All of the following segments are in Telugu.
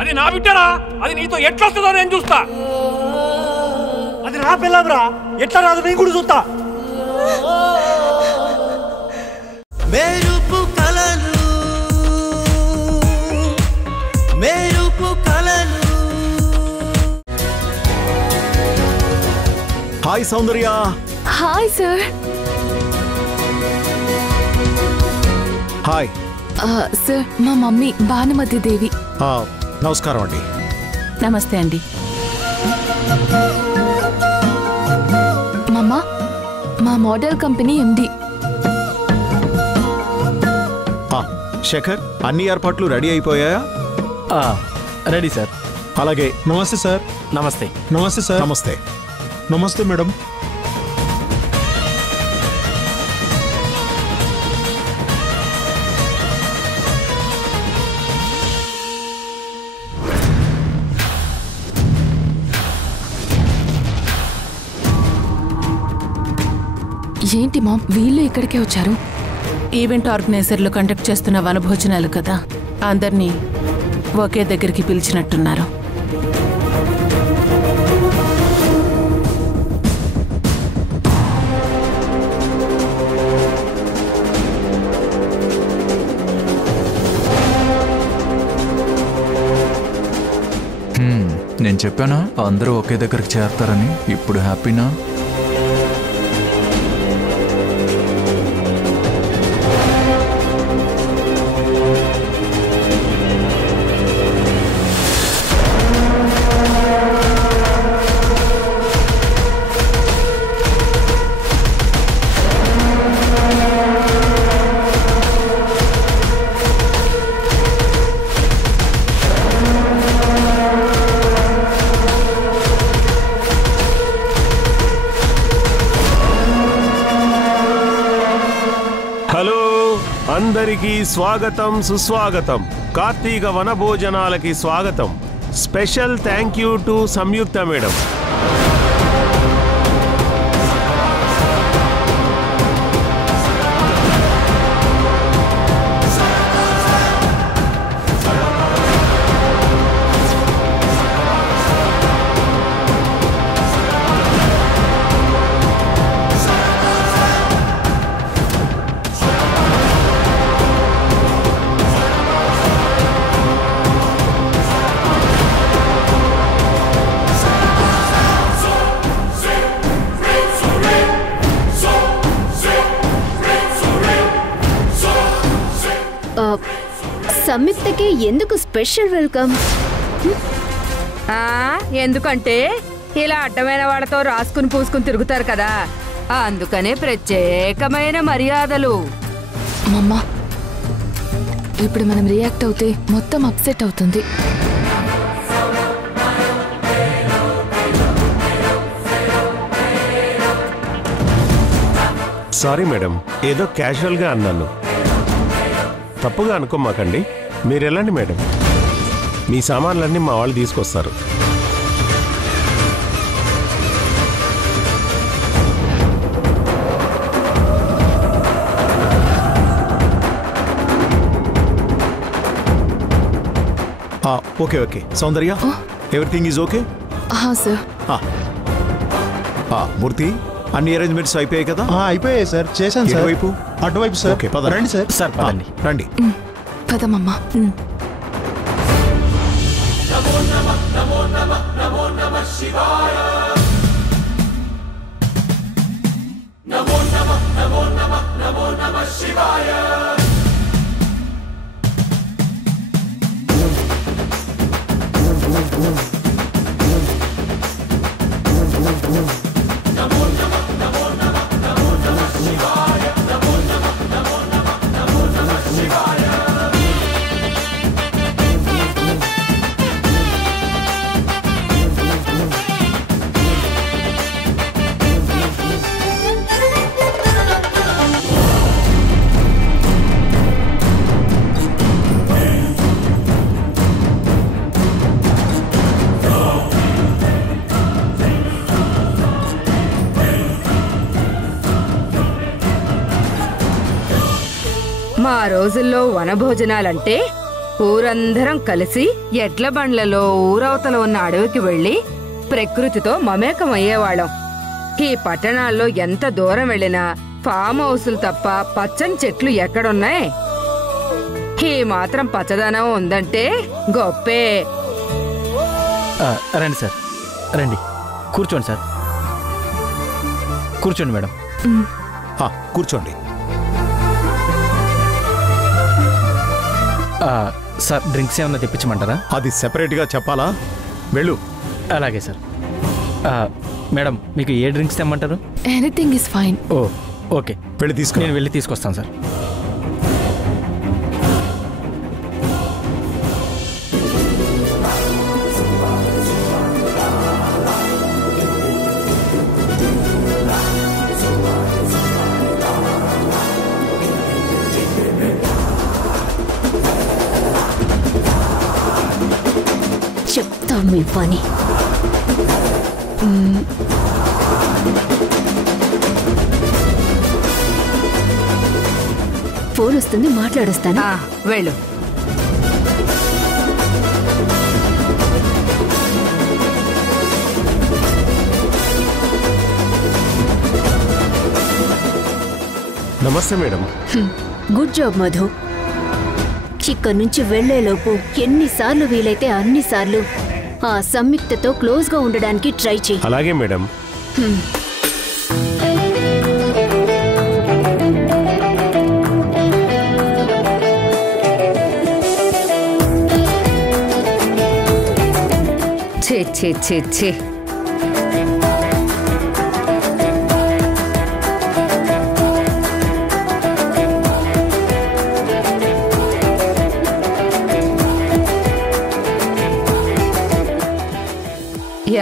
అది నా బిడ్డరా, అది నీతో ఎట్లా వస్తుందో నేను చూస్తా. అది నా పిల్లరా, ఎట్లా రాదు నేను కూడా చూస్తా. మెరుపు కలలు మెరుపు కలలు. Hi Soundarya. Hi sir. Hi sir, మా మమ్మీ భానుమతి దేవి. నమస్కారం అండి. నమస్తే అండి. మమ్మ, మా మోడల్ కంపెనీ ఎండి. శేఖర్, అన్ని ఏర్పాట్లు రెడీ అయిపోయాయా? Ready sir. అలాగే. నమస్తే సార్. నమస్తే. నమస్తే సార్. నమస్తే. నమస్తే మేడం. ఏంటి మామ్, వీళ్ళు ఇక్కడికే వచ్చారు? ఈవెంట్ ఆర్గనైజర్లు కండక్ట్ చేస్తున్న వనభోజనాలు కదా, అందరినీ ఒకే దగ్గరికి పిలిచినట్టున్నారు. నేను చెప్పానా అందరూ ఒకే దగ్గరికి చేరతారని? ఇప్పుడు హ్యాపీనా? అందరికీ స్వాగతం, సుస్వాగతం. కార్తీక వనభోజనాలకి స్వాగతం. Special thank you to Samyuktha madam. సంయుక్తకి ఎందుకు స్పెషల్ వెల్కమ్? ఎందుకంటే ఇలా అడ్డమైన వాళ్ళతో రాసుకుని పూసుకుని తిరుగుతారు కదా, అందుకనే ప్రత్యేకమైన మర్యాదలు. మమ్మ, ఇప్పుడు మనం రియాక్ట్ అవుతే మొత్తం అప్సెట్ అవుతుంది. సారీ మేడం, ఏదో క్యాజువల్గా అన్నాను. తప్పుగా అనుకోమాకండి. మీరు వెళ్ళండి మేడం, మీ సామాన్లన్నీ మా వాళ్ళు తీసుకొస్తారు. Okay okay Soundarya, everything is okay? Sir. Murthy, అన్ని అరేంజ్మెంట్స్ అయిపోయాయి కదా? అయిపోయాయి సార్, చేశాను సార్. వైపు? అటువైపు సార్. ఓకే, పద. రండి సార్. సార్ పదండి. రండి. పదమమ్మా. మా రోజుల్లో వనభోజనాలంటే ఊరందరం కలిసి ఎడ్ల బండ్లలో ఊరవతల ఉన్న అడవికి వెళ్లి ప్రకృతితో మమేకం అయ్యేవాళ్ళం. ఈ పట్టణాల్లో ఎంత దూరం వెళ్ళినా ఫామ్ హౌసులు తప్ప పచ్చని చెట్లు ఎక్కడున్నాయి? ఈ మాత్రం పచ్చదనం ఉందంటే గొప్పే. రండి సార్, రండి కూర్చోండి సార్. కూర్చోండి మేడం. కూర్చోండి. సార్ డ్రింక్స్ ఏమన్నా తెప్పించమంటారా? అది సెపరేట్గా చెప్పాలా? వెళ్ళు. అలాగే సార్. మేడం మీకు ఏ డ్రింక్స్ తెమ్మంటారు? Anything is fine. ఓకే, వెళ్ళి తీసుకో. నేను వెళ్ళి తీసుకొస్తాను సార్. చెప్తాం మీ పని. ఫోన్ వస్తుంది, మాట్లాడొస్తాను. వెళ్ళు. నమస్తే మేడం. Good job Madhu. ఇక్కడి నుంచి వెళ్లేలోపు ఎన్నిసార్లు వీలైతే అన్నిసార్లు ఆ సంయుక్తతో క్లోజ్ గా ఉండడానికి ట్రై చేయి. అలాగే మేడం. ఛీ ఛీ ఛీ ఛీ.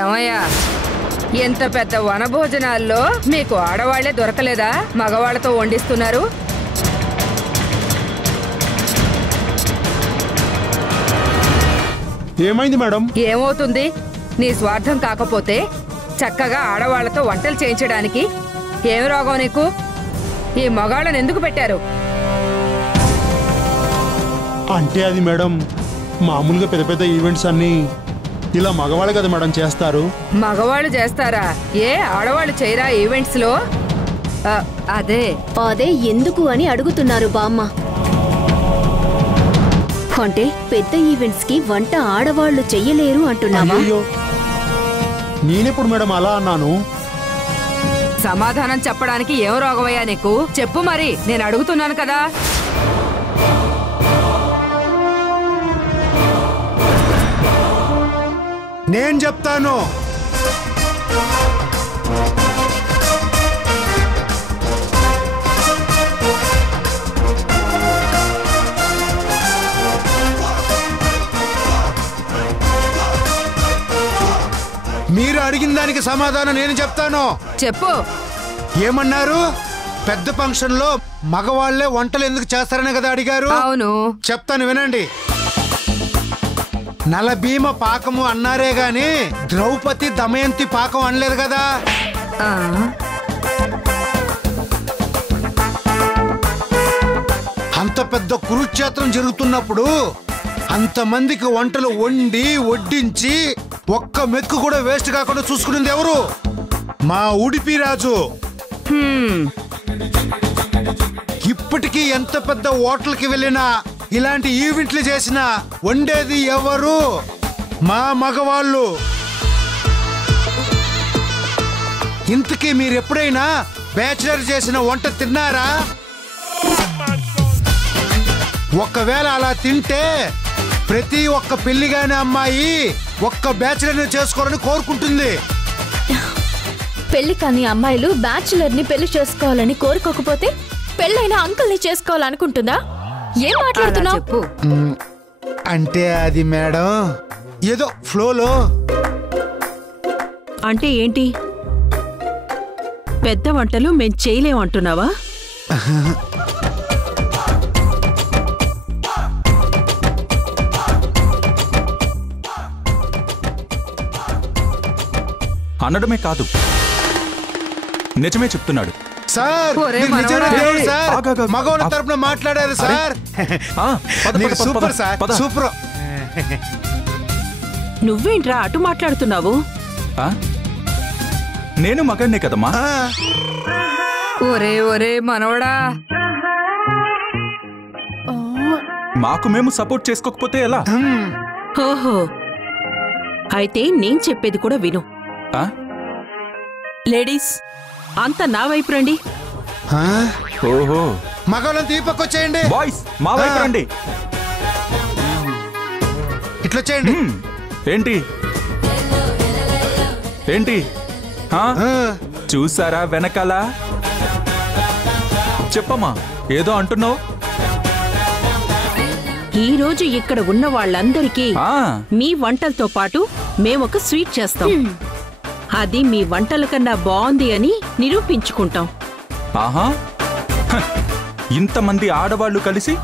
ఏమయ్యా, ఎంత పెద్ద వనభోజనాల్లో మీకు ఆడవాళ్లే దొరకలేదా? మగవాళ్లతో వండిస్తున్నారు. ఏమైంది మేడం? ఏమవుతుంది? నీ స్వార్థం కాకపోతే చక్కగా ఆడవాళ్లతో వంటలు చేయించడానికి ఏం రోగం నీకు? ఈ మగాళ్ళను ఎందుకు పెట్టారు? అంటే అది మేడం, మామూలుగా పెద్ద పెద్ద ఈవెంట్స్ అన్ని ఇలా మగవాళ్ళు కదా మేడం చేస్తారు. మగవాళ్ళు చేస్తారా? ఏ ఆడవాళ్ళు చేయరా ఈవెంట్స్ లో? అదే ఎందుకు అని అడుగుతున్నారు బామ్మ. అంటే పెద్ద ఈవెంట్స్ కి వంట ఆడవాళ్లు చెయ్యలేరు అంటున్నావా? నేనెప్పుడు మేడం అలా అన్నాను? సమాధానం చెప్పడానికి ఏం రోగమయ్యా నీకు? చెప్పు మరి, నేను అడుగుతున్నాను కదా. నేను చెప్తాను. మీరు అడిగిన దానికి సమాధానం నేను చెప్తాను. చెప్పు. ఏమన్నారు? పెద్ద ఫంక్షన్ లో మగవాళ్లే వంటలు ఎందుకు చేస్తారనే కదా అడిగారు. అవును, చెప్తాను వినండి. నలభీమ పాకము అన్నారే గాని ద్రౌపది దమయంతి పాకం అనలేదు కదా. అంత పెద్ద కురుక్షేత్రం జరుగుతున్నప్పుడు అంతమందికి వంటలు వండి వడ్డించి ఒక్క మెతుకు కూడా వేస్ట్ కాకుండా చూసుకునేది ఎవరు? మా ఉడిపి రాజు. ఇప్పటికీ ఎంత పెద్ద హోటల్కి వెళ్ళినా ఇలాంటి ఈవెంట్లు చేసినా వండేది ఎవరు? మా మగవాళ్ళు. ఇంతకీ మీరు ఎప్పుడైనా బ్యాచిలర్ చేసిన వంట తిన్నారా? ఒక్కవేళ అలా తింటే ప్రతి ఒక్క పెళ్లిగానే అమ్మాయి ఒక్క బ్యాచిలర్ చేసుకోవాలని కోరుకుంటుంది. పెళ్లి కాని అమ్మాయిలు బ్యాచులర్ ని పెళ్లి చేసుకోవాలని కోరుకోకపోతే పెళ్ళైన అంకుల్ ని చేసుకోవాలనుకుంటుందా? ఏం మాట్లాడుతున్నావు? అంటే అది మేడం ఏదో ఫ్లోలో. అంటే ఏంటి? పెద్ద వంటలు మేం చేయలేమంటున్నావా? అనడమే కాదు, నిజమే చెప్తున్నాడు. సార్, ఒరే మీరు నిజంగా మనవడా. దేవుడు సార్. మగవాళ్ళ తరపున మాట్లాడారు సార్. మీరు సూపర్ సార్, సూపర్. నువ్వేంట్రా అటు మాట్లాడుతున్నావు? నేను మగాడినే కదమ్మా. ఒరే ఒరే మనవడా, మాకు మేము సపోర్ట్ చేసుకోకపోతే ఎలా? ఓహో, అయితే నేను చెప్పేది కూడా విను. లేడీస్ అంతా నా వైపు రండి. ఓహో, మగవాళ్ళంతా ఈ పక్క వచ్చేయండి. బాయ్స్ మా వైపు రండి. ఇట్లా వచ్చేయండి. ఏంటి ఏంటి చూసారా వెనకాల? చెప్పమ్మా, ఏదో అంటున్నావు. ఈ రోజు ఇక్కడ ఉన్న వాళ్ళందరికీ మీ వంటలతో పాటు మేమొక స్వీట్ చేస్తాం. అది మీ వంటల కన్నా బాగుంది అని నిరూపించుకుంటాం. ఆహా, ఇంతమంది ఆడవాళ్లు కలిసి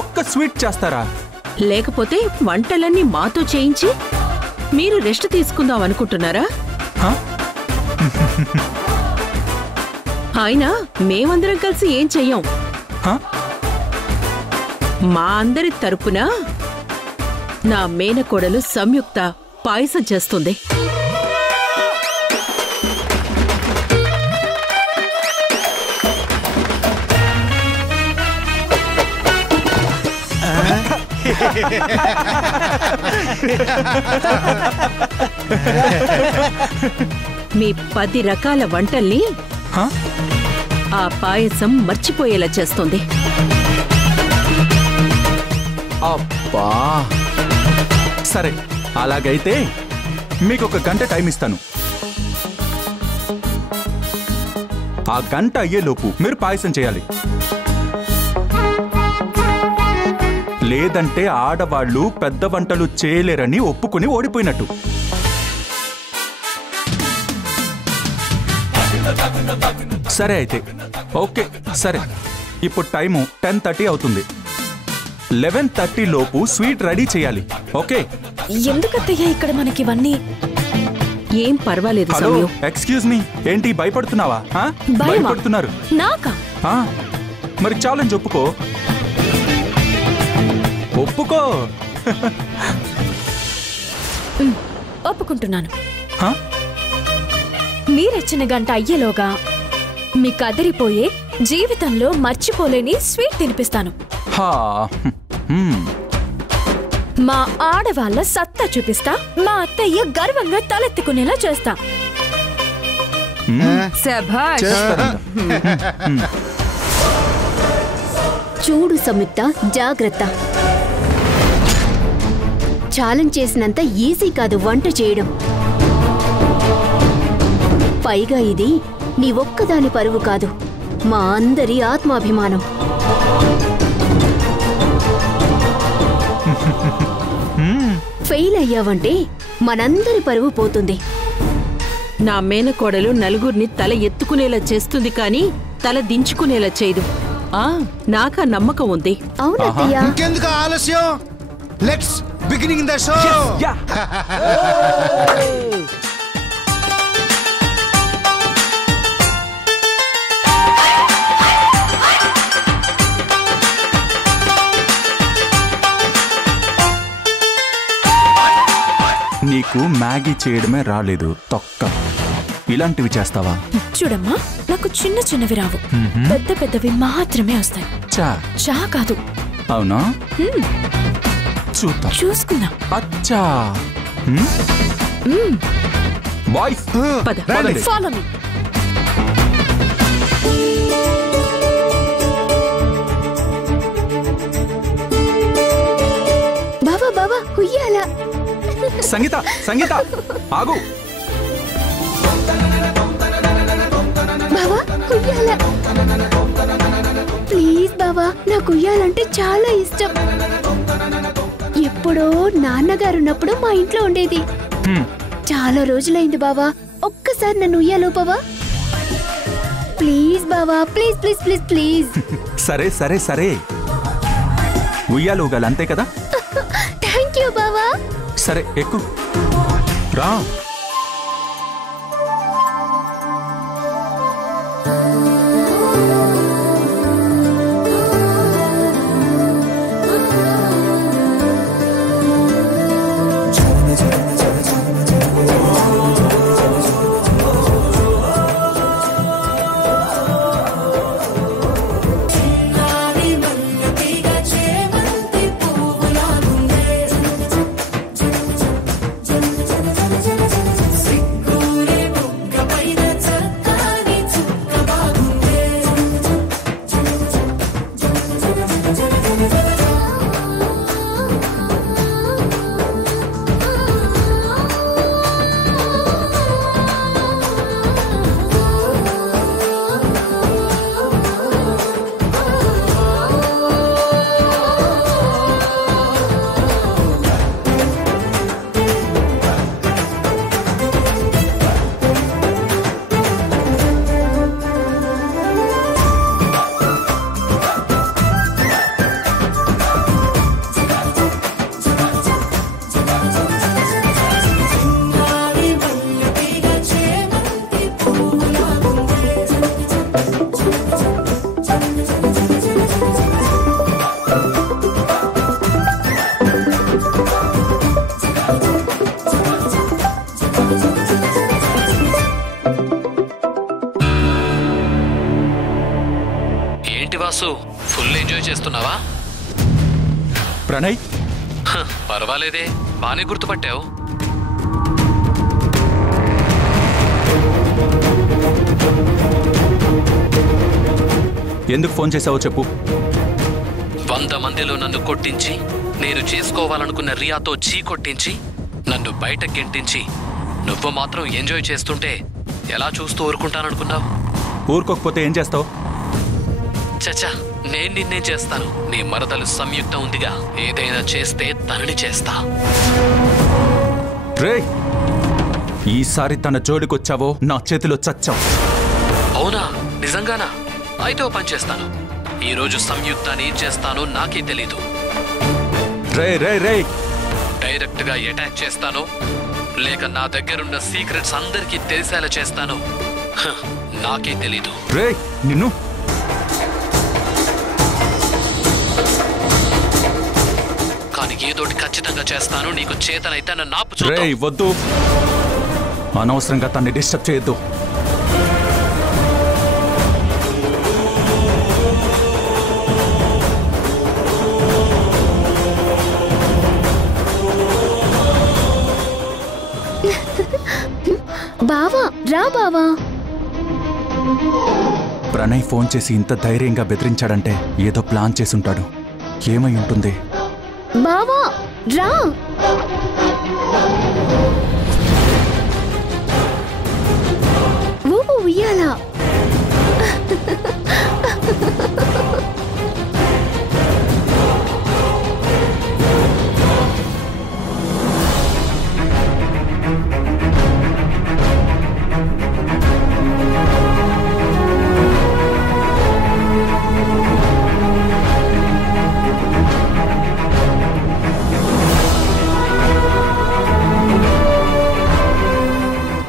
ఒక్క స్వీట్ చేస్తారా? లేకపోతే వంటలన్నీ మాతో చేయించి మీరు రెస్ట్ తీసుకుందాం అనుకుంటున్నారా? అయినా మేమందరం కలిసి ఏం చెయ్యం. మా అందరి తరపున నా మేనకోడలు సంయుక్త పాయసం చేస్తుంది. మీ 10 రకాల వంటల్ని ఆ పాయసం మర్చిపోయేలా చేస్తుంది. అబ్బా, సరే అలాగైతే మీకు 1 గంట టైం ఇస్తాను. ఆ గంట అయ్యేలోపు మీరు పాయసం చేయాలి. లేదంటే ఆడవాళ్ళు పెద్ద వంటలు చేయలేరని ఒప్పుకుని ఓడిపోయినట్టు. సరే అయితే ఓకే. సరే, ఇప్పుడు టైము 10:30 అవుతుంది. 11:30 లోపు స్వీట్ రెడీ చేయాలి. ఓకే? ఎందుకత్తయ్యా ఇక్కడ మనకి ఇవన్నీ? ఏం పర్వాలేదు. హలో, ఎక్స్క్యూజ్ మీ, ఏంటి భయపడుతున్నావా? భయపడుతున్నారు నాకా? మరి ఛాలెంజ్ ఒప్పుకో. ఒప్పుకో. ఒప్పుకుంటున్నాను. మీరిచ్చిన గంట అయ్యేలోగా మీకు అదిరిపోయే జీవితంలో మర్చిపోలేని స్వీట్ తినిపిస్తాను. మా ఆడవాళ్ళ సత్తా చూపిస్తా. మా అత్తయ్య గర్వంగా తలెత్తుకునేలా చేస్తా. చూడు సంయుక్త, జాగ్రత్త. ఛాలెంజ్ చేసినంత ఈజీ కాదు వంట చేయడం. పైగా ఇది నీ ఒక్కదాని పరువు కాదు, మా అందరి ఆత్మాభిమానం. ఫెయిల్ అయ్యావంటే మనందరి పరువు పోతుంది. నా మేనకోడలు నలుగురిని తల ఎత్తుకునేలా చేస్తుంది కానీ తల దించుకునేలా చేయదు. నాకా నమ్మకం ఉంది. అవునయ్యా. ఇంకెందుకు ఆలస్యం? Let's beginning the show. నీకు మ్యాగీ చేయడమే రాలేదు, తొక్క. ఇలాంటివి చేస్తావా? చూడమ్మా, నాకు చిన్న చిన్నవి రావు, పెద్ద పెద్దవి మాత్రమే వస్తాయి. చా కాదు. అవునా? చూద్దాం, చూసుకుందాం. అచ్చా. Boys follow me. బావా బావా ఉయ్యాలా. సంగీత, సంగీత ఆగు. బావా ఉయ్యాలా. ప్లీజ్ బావా, నాకు ఉయ్యాలంటే చాలా ఇష్టం. ఎప్పుడో నాన్నగారున్నప్పుడు మా ఇంట్లో ఉండేది. చాలా రోజులైంది బావా, ఒక్కసారి నన్ను ఉయ్యాలోపవా? ప్లీజ్ బావా, ప్లీజ్ ప్లీజ్ ప్లీజ్ ప్లీజ్. సరే సరే సరే, ఉయ్యాలోగాలి అంతే కదా. థ్యాంక్ యూ బావా. సరే ఎక్కు, రా. బాసు ఫుల్ ఎంజాయ్ చేస్తున్నావా? ప్రణయ్ పర్వాలేదే, బానే గుర్తుపట్టావు. ఎందుకు ఫోన్ చేసావో చెప్పు. 100 మందిలో నన్ను కొట్టించి, నేను చేసుకోవాలనుకున్న రియాతో చీ కొట్టించి, నన్ను బయట గెంటించి, నువ్వు మాత్రం ఎంజాయ్ చేస్తుంటే ఎలా చూస్తూ ఊరుకుంటాననుకున్నావు? ఊరుకోకపోతే ఏం చేస్తావు? చచ్చా, నేను నిన్నేం చేస్తాను? నీ మరదలు సంయుక్త ఉందిగా, ఏదైనా చేస్తే తనని చేస్తా. రే, ఈసారి తన జోలికొచ్చావో నా చేతిలో చచ్చావు. అవునా? నిజంగానా? అయితే ఓ పని చేస్తాను. ఈరోజు సంయుక్తాన్ని ఏం చేస్తానో నాకే తెలీదు. రే రే రే, డైరెక్ట్ గా అటాక్ చేస్తాను, లేక నా దగ్గరున్న సీక్రెట్స్ అందరికీ తెలిసేలా చేస్తాను, నాకే తెలీదు. రే నిన్ను కానీ ఏదోటి ఖచ్చితంగా చేస్తాను. నీకు చేతనైతే నన్ను ఆపు. రే వద్దు, అనవసరంగా తన్ని డిస్టర్బ్ చేయొద్దు. బావా రా బావా. ప్రణయ్ ఫోన్ చేసి ఇంత ధైర్యంగా బెదిరించాడంటే ఏదో ప్లాన్ చేసుంటాడు. ఏమై ఉంటుంది? బావా రా. ఊపు ఉయ్యాలా.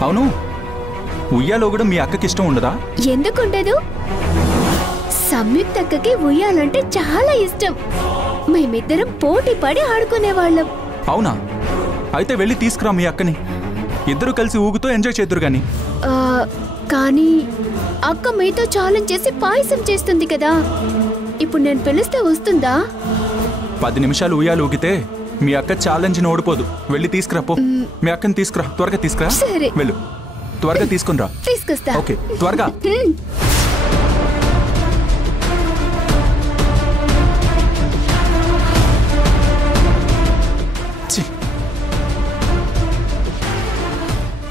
అవును, ఉయ్యాలో కూడా మీ అక్కకి ఇష్టం ఉండదా? ఎందుకుండదు? సంయుక్తక్కకి ఉయ్యాలంటే చాలా ఇష్టం. మేమిద్దరం పోటీ పడి ఆడుకునేవాళ్ళం. అవునా? అయితే వెళ్ళి తీసుకురా మీ అక్కని, ఇద్దరు కలిసి ఊగుతూ ఎంజాయ్ చేద్దురు గాని. కానీ అక్క మీతో ఛాలెంజ్ చేసి పాయసం చేస్తుంది కదా, ఇప్పుడు నేను పిలిస్తే వస్తుందా? 10 నిమిషాలు ఉయ్యాలు ఊగితే మీ అక్క ఛాలెంజ్ని ఓడిపోదు. వెళ్ళి తీసుకురా పో. మీ అక్కని తీసుకురా, త్వరగా తీసుకురా. సరే. వెళ్ళు, త్వరగా తీసుకుని రా. తీసుకొస్తా. ఓకే, త్వరగా.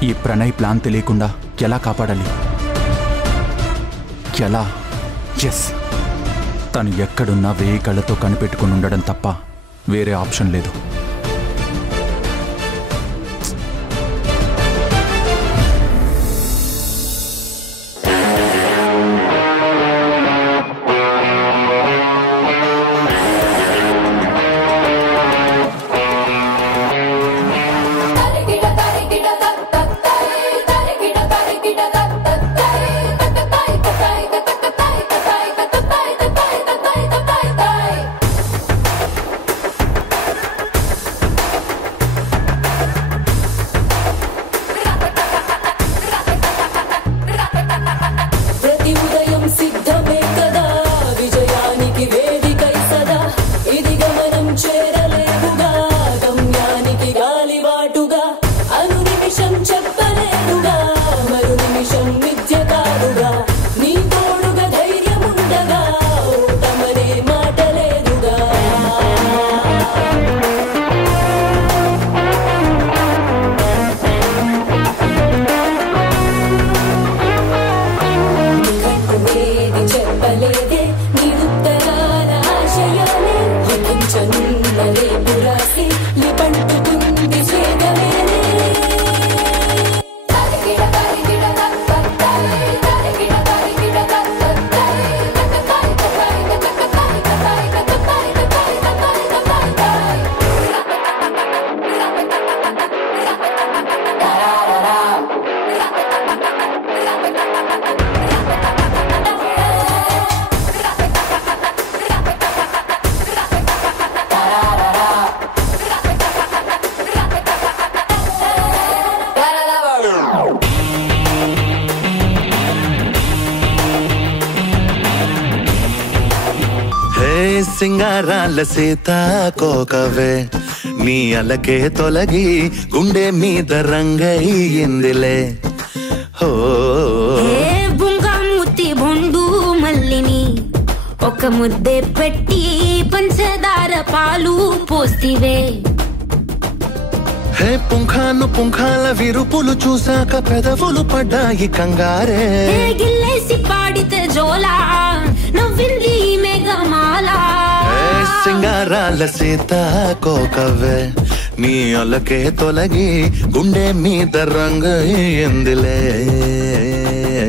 ఈ ప్రణయ్ ప్లాన్ తెలియకుండా ఎలా కాపాడాలి? ఎలా? ఎస్, తను ఎక్కడున్నా 1000 కళ్ళతో కనిపెట్టుకుని ఉండడం తప్ప వేరే ఆప్షన్ లేదు. సింగారాల సీతాకోకవే నీ అలకే తొలగి గుండె మీద రంగయ్యిందిలే హో బుంగాముతి బొండు మల్లిని ఒక ముద్దే పెట్టి పంచదార పాలు పోస్తివే హే పుంఖాను పుంఖాల విరుపులు చూసాక పెదవులు పడ్డాయి కంగారే గిల్లేసి పాడితే జోలా నవ్వింది మేఘమాల సింగారాల సీతాకోకవే నీ అలకే తొలగి గుండె మీద రంగయ్యిందిలే